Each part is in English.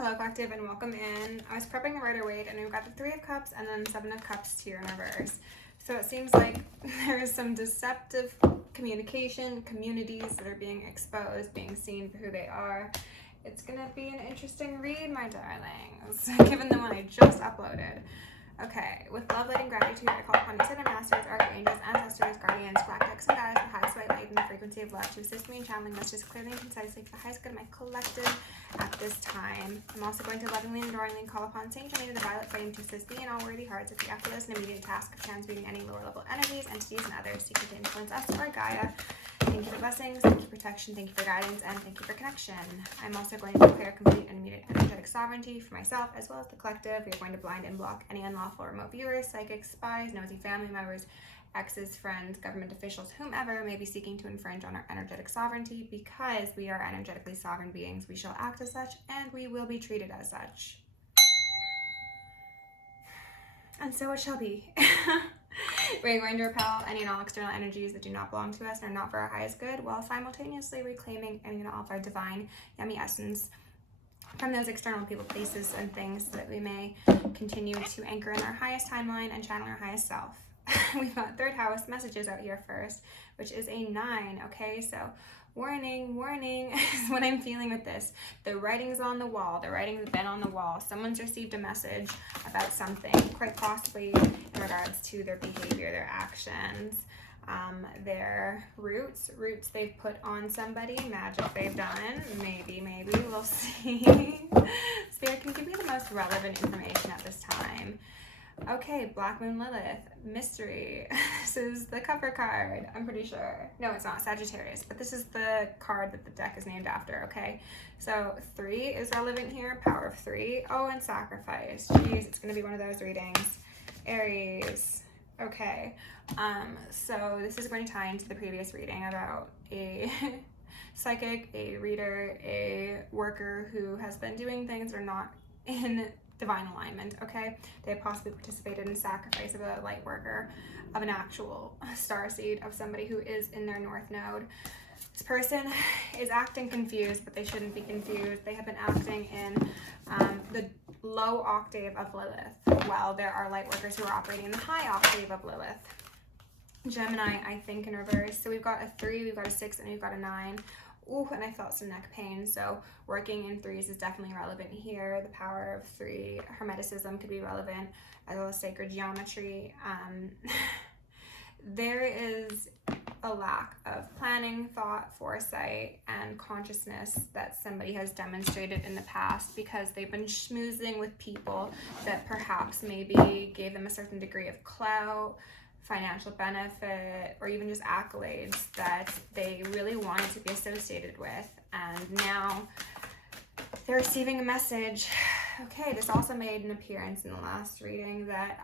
Hello collective and welcome in. I was prepping a Rider-Waite and we've got the Three of Cups and then Seven of Cups here in reverse. So it seems like there's some deceptive communication, communities that are being exposed, being seen for who they are. It's gonna be an interesting read, my darlings, given the one I just uploaded. Okay, with love, light, and gratitude, I call upon you, Ascended Masters, Archangels, Ancestors, Guardians, Galactics, and Guides, the highest white light and the frequency of love to assist me in channeling messages clearly and concisely for the highest good of my collective at this time. I'm also going to lovingly and adoringly call upon Saint Germain of the Violet Flame to assist me in all worthy hearts with the effortless and immediate task of transmuting any lower level energies, entities, and others seeking to influence us or Gaia. Thank you for blessings, thank you for protection, thank you for guidance, and thank you for connection. I'm also going to declare complete and immediate energetic sovereignty for myself as well as the collective. We are going to blind and block any unlawful remote viewers, psychics, spies, nosy family members, exes, friends, government officials, whomever may be seeking to infringe on our energetic sovereignty. Because we are energetically sovereign beings, we shall act as such and we will be treated as such. And so it shall be. We're going to repel any and all external energies that do not belong to us and are not for our highest good, while simultaneously reclaiming any and all of our divine, yummy essence from those external people, places, and things so that we may continue to anchor in our highest timeline and channel our highest self. We've got third house messages out here first, which is a 9, okay? So warning, warning is what I'm feeling with this. The writing's on the wall. The writing's been on the wall. Someone's received a message about something, quite possibly in regards to their behavior, their actions, their roots they've put on somebody, magic they've done, maybe, we'll see. Spirit, can give me the most relevant information at this time. Okay, Black Moon Lilith, mystery. This is the cover card, I'm pretty sure. No, it's not, Sagittarius, but this is the card that the deck is named after, okay? So 3 is relevant here, power of 3. Oh, and sacrifice. Jeez, it's gonna be one of those readings. Aries. Okay, so this is going to tie into the previous reading about a psychic, a reader, a worker who has been doing things that are not in divine alignment, okay? They have possibly participated in sacrifice of a light worker, of an actual starseed, of somebody who is in their north node. This person is acting confused, but they shouldn't be confused. They have been acting in the low octave of Lilith, while there are light workers who are operating in the high octave of Lilith. Gemini, I think, in reverse. So we've got a 3, we've got a 6, and we've got a 9. Ooh, and I felt some neck pain. So working in 3s is definitely relevant here. The power of 3, Hermeticism could be relevant, as well as sacred geometry. There is a lack of planning, thought, foresight, and consciousness that somebody has demonstrated in the past because they've been schmoozing with people that perhaps maybe gave them a certain degree of clout, financial benefit, or even just accolades that they really wanted to be associated with. And now they're receiving a message. Okay, this also made an appearance in the last reading that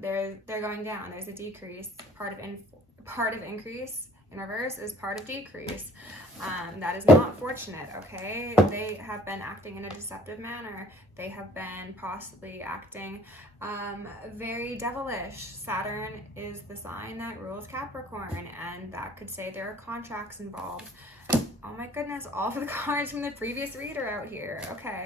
they're going down. There's a decrease. Part of increase in reverse is part of decrease. That is not fortunate, okay? They have been acting in a deceptive manner. They have been possibly acting very devilish. Saturn is the sign that rules Capricorn, and that could say there are contracts involved. Oh my goodness, all of the cards from the previous reader out here. Okay.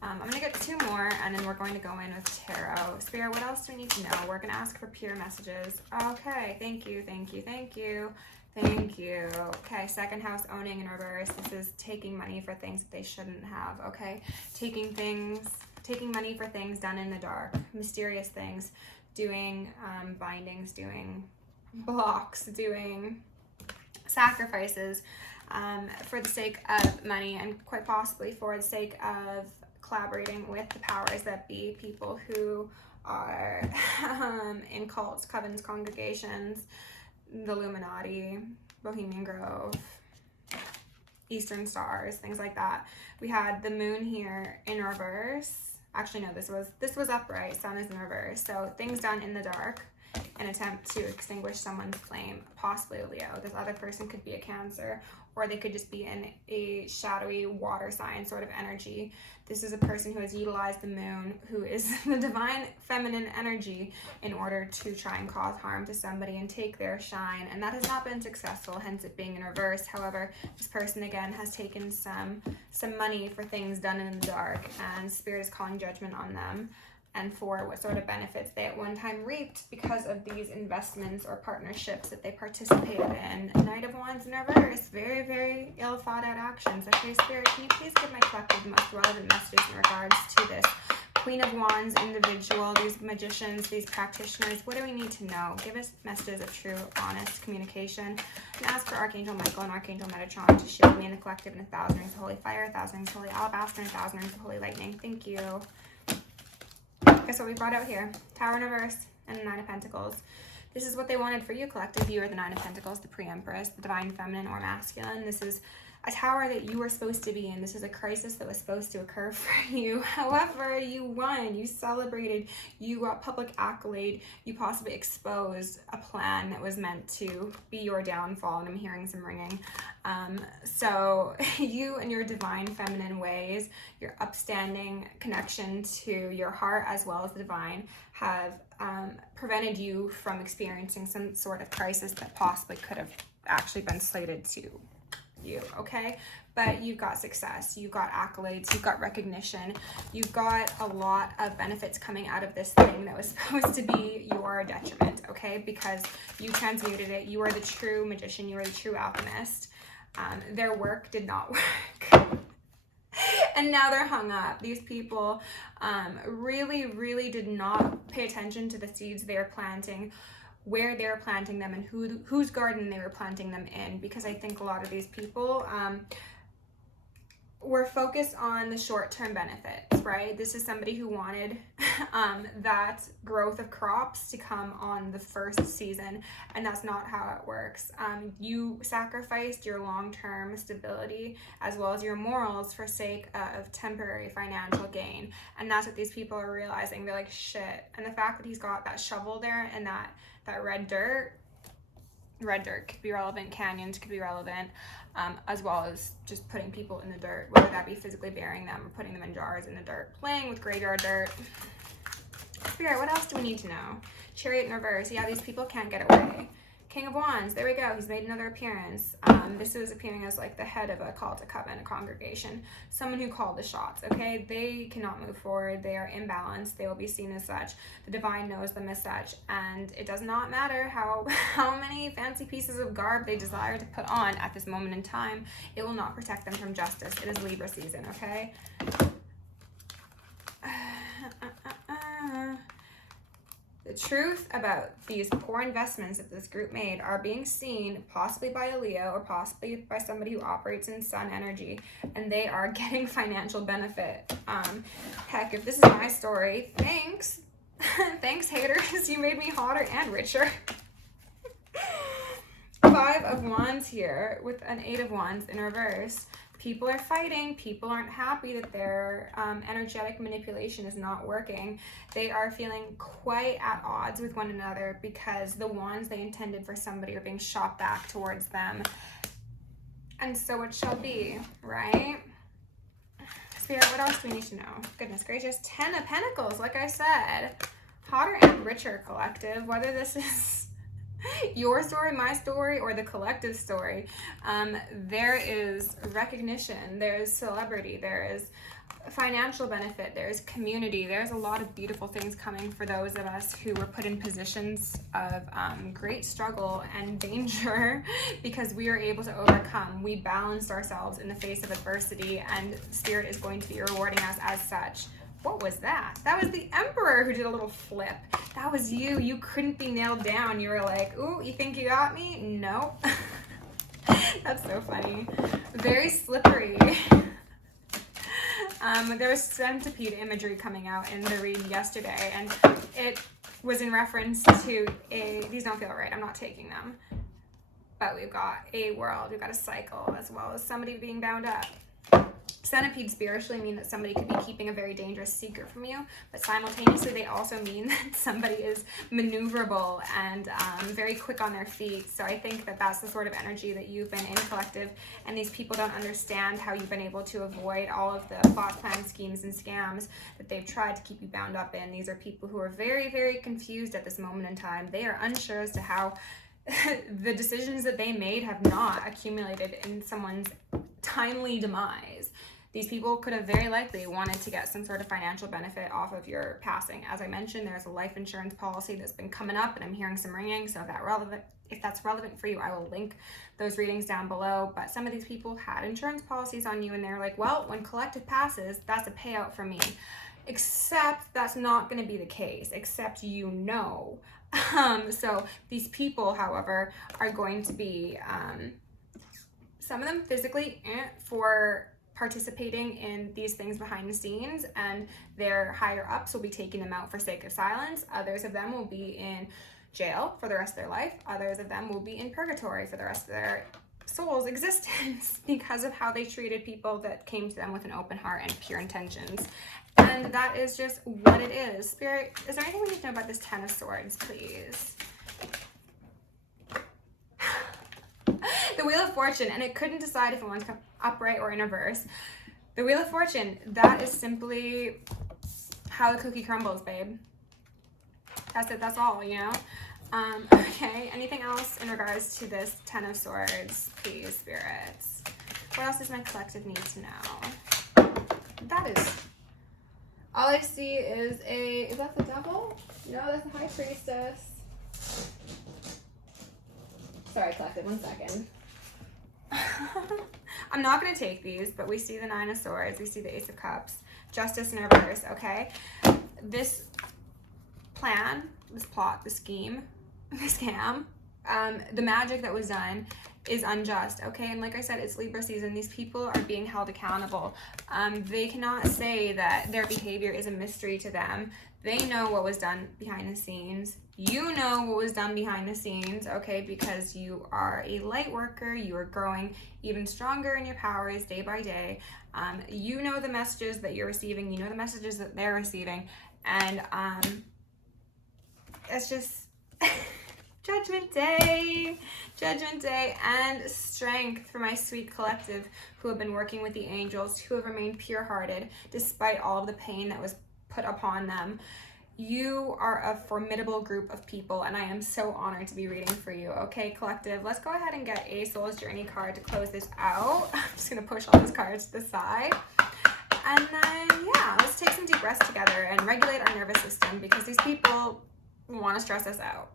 I'm going to get 2 more, and then we're going to go in with tarot. Spirit, what else do we need to know? We're going to ask for pure messages. Okay, thank you, thank you, thank you, thank you. Okay, second house owning in reverse. This is taking money for things that they shouldn't have, okay? Taking money for things done in the dark, mysterious things, doing bindings, doing blocks, doing sacrifices for the sake of money, and quite possibly for the sake of collaborating with the powers that be, people who are in cults, covens, congregations, the Illuminati, Bohemian Grove, Eastern Stars, things like that. We had the moon here in reverse. Actually, no, this was upright. Sun is in reverse. So things done in the dark, an attempt to extinguish someone's flame, possibly a Leo. This other person could be a Cancer, or they could just be in a shadowy water sign sort of energy. This is a person who has utilized the moon, who is the divine feminine energy, in order to try and cause harm to somebody and take their shine. And that has not been successful, hence it being in reverse. However, this person again has taken some money for things done in the dark, and Spirit is calling judgment on them and for what sort of benefits they at one time reaped because of these investments or partnerships that they participated in. Knight of Wands in reverse. Very, very ill thought out actions. Okay, Spirit, can you please give my collective the most relevant messages in regards to this Queen of Wands individual, these magicians, these practitioners? What do we need to know? Give us messages of true, honest communication. And ask for Archangel Michael and Archangel Metatron to shield me and the collective in 1,000 rings of holy fire, 1,000 rings of holy alabaster, and 1,000 rings of holy lightning. Thank you. Guess what we brought out here? Tower in reverse and 9 of Pentacles. This is what they wanted for you, collective. You are the 9 of Pentacles, the pre-empress, the divine feminine or masculine. This is a tower that you were supposed to be in. This is a crisis that was supposed to occur for you. However, you won. You celebrated. You got public accolade. You possibly exposed a plan that was meant to be your downfall. And I'm hearing some ringing. So you and your divine feminine ways, your upstanding connection to your heart as well as the divine, have prevented you from experiencing some sort of crisis that possibly could have actually been slated to you, okay? But you've got success, you've got accolades, you've got recognition, you've got a lot of benefits coming out of this thing that was supposed to be your detriment, okay? Because you transmuted it. You are the true magician, you are the true alchemist. Their work did not work. And now they're hung up. These people really, really did not pay attention to the seeds they're planting, where they're planting them, and whose garden they were planting them in. Because I think a lot of these people were focused on the short-term benefits, right? This is somebody who wanted that growth of crops to come on the first season, and that's not how it works. You sacrificed your long-term stability as well as your morals for sake of temporary financial gain, and that's what these people are realizing. They're like, shit. And the fact that he's got that shovel there and that red dirt could be relevant, canyons could be relevant, as well as just putting people in the dirt, whether that be physically burying them or putting them in jars in the dirt, playing with graveyard dirt. Spirit, what else do we need to know? Chariot in reverse. Yeah, these people can't get away. King of Wands, there we go. He's made another appearance. This is appearing as like the head of a cult, a coven, a congregation, someone who called the shots, okay? They cannot move forward. They are imbalanced. They will be seen as such. The divine knows them as such, and it does not matter how many fancy pieces of garb they desire to put on at this moment in time. It will not protect them from justice. It is Libra season, okay? The truth about these poor investments that this group made are being seen possibly by a Leo or possibly by somebody who operates in sun energy, and they are getting financial benefit. Heck, if this is my story, thanks. Thanks, haters. You made me hotter and richer. 5 of Wands here with an 8 of Wands in reverse. People are fighting. People aren't happy that their energetic manipulation is not working. They are feeling quite at odds with one another because the wands they intended for somebody are being shot back towards them. And so it shall be, right? Spirit, what else do we need to know? Goodness gracious. 10 of Pentacles, like I said. Hotter and richer, collective. Whether this is your story, my story, or the collective story, there is recognition, there's celebrity, there is financial benefit, there's community, there's a lot of beautiful things coming for those of us who were put in positions of great struggle and danger because we are able to overcome. We balanced ourselves in the face of adversity, and Spirit is going to be rewarding us as such. What was that? That was the Emperor who did a little flip. That was you. You couldn't be nailed down. You were like, ooh, you think you got me? Nope. That's so funny. Very slippery. There was centipede imagery coming out in the read yesterday, and it was in reference to these don't feel right. I'm not taking them. But we've got a world, we've got a cycle, as well as somebody being bound up. Centipede spiritually mean that somebody could be keeping a very dangerous secret from you, but simultaneously they also mean that somebody is maneuverable and very quick on their feet. So I think that that's the sort of energy that you've been in, collective, and these people don't understand how you've been able to avoid all of the plots, plans, schemes, and scams that they've tried to keep you bound up in. These are people who are very, very confused at this moment in time. They are unsure as to how the decisions that they made have not accumulated in someone's timely demise. These people could have very likely wanted to get some sort of financial benefit off of your passing. As I mentioned, there's a life insurance policy that's been coming up, and I'm hearing some ringing. So if that's relevant for you, I will link those readings down below. But some of these people had insurance policies on you, and they're like, well, when collective passes, that's a payout for me. Except that's not going to be the case, except you know. So these people, however, are going to be, some of them physically for participating in these things behind the scenes, and their higher ups will be taking them out for sake of silence. Others of them will be in jail for the rest of their life. Others of them will be in purgatory for the rest of their soul's existence because of how they treated people that came to them with an open heart and pure intentions. And that is just what it is. Spirit, is there anything we need to know about this Ten of Swords, please? The Wheel of Fortune, and it couldn't decide if it wants to come upright or in reverse. The Wheel of Fortune, that is simply how the cookie crumbles, babe. That's it, that's all, you know? Okay, anything else in regards to this Ten of Swords, please, spirits? What else does my collective need to know? That is... all I see is is that the devil? No, that's the High Priestess. Sorry, collective, 1 second. I'm not going to take these, but we see the Nine of Swords, we see the Ace of Cups, Justice in reverse, okay? This plan, this plot, the scheme, the scam, the magic that was done is unjust, okay? And like I said, it's Libra season. These people are being held accountable. They cannot say that their behavior is a mystery to them. They know what was done behind the scenes. You know what was done behind the scenes, okay? Because you are a light worker. You are growing even stronger in your powers day by day. You know the messages that you're receiving. You know the messages that they're receiving. And it's just... Judgment Day, and strength for my sweet collective who have been working with the angels, who have remained pure-hearted despite all of the pain that was put upon them. You are a formidable group of people, and I am so honored to be reading for you. Okay, collective, let's go ahead and get a Soul's Journey card to close this out. I'm just going to push all these cards to the side. And then, yeah, let's take some deep breaths together and regulate our nervous system, because these people want to stress us out.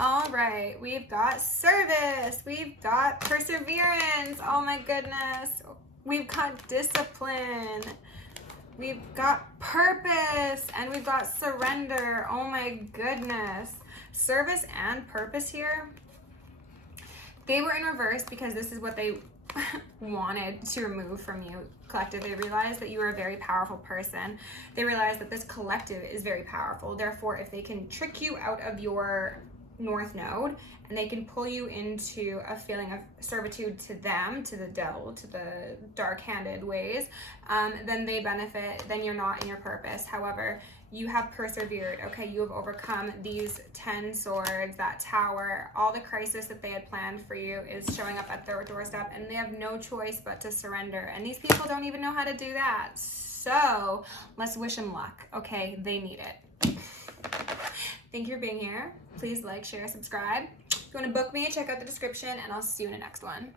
All right, we've got service, we've got perseverance, oh my goodness, we've got discipline, we've got purpose, and we've got surrender, oh my goodness. Service and purpose here, they were in reverse because this is what they wanted to remove from you, collective. They realized that you are a very powerful person. They realized that this collective is very powerful. Therefore, if they can trick you out of your North Node and they can pull you into a feeling of servitude to them, to the devil, to the dark-handed ways, then they benefit, then you're not in your purpose. However, you have persevered, okay? You have overcome these 10 swords, that tower, all the crisis that they had planned for you is showing up at their doorstep, and they have no choice but to surrender. And these people don't even know how to do that. So let's wish them luck, okay? They need it. Thank you for being here. Please like, share, subscribe. If you want to book me, check out the description, and I'll see you in the next one.